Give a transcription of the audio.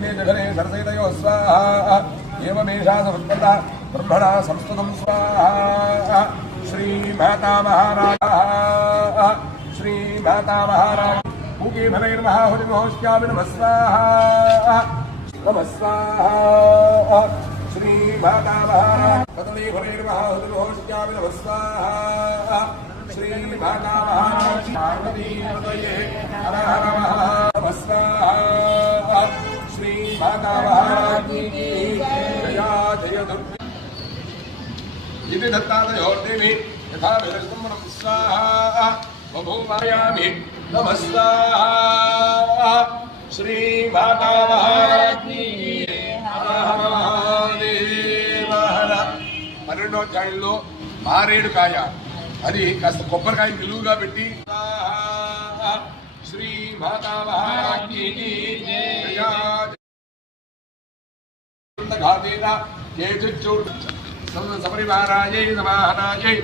जघने सरसैतयो स्वाहा एवमेषा समुत्पन्ना ब्रह्मणा संस्तुतं स्वाहा श्रीमाता महाराज मुखे भनैर्मः हुतिमोऽस्यामि नमः स्वाहा श्रीमाता महाराज कदली भनैर्मः हुतिमोऽस्यामि नमः स्वाहा श्रीमाता महाराज पार्वती हृदये हर हर नमः स्वाहा श्रीमाता महाराज की जया जय दुर्गे इति दत्तादयोर्देवी यथा विरस्तं नमः स्वाहा बभूवयामि नमः स्वाहा श्रीमाता महाराज की हर हर महादेव हर 12వ అధ్యాయంలో మారేడుకాయ అది కాస్త కొబ్బరికాయ నిలువుగా పెట్టి శ్రీ మాతా మహారాజ్ఞి ఘాతేన కేతుచ్చూర్ సపరివారాయై సమాహనాయై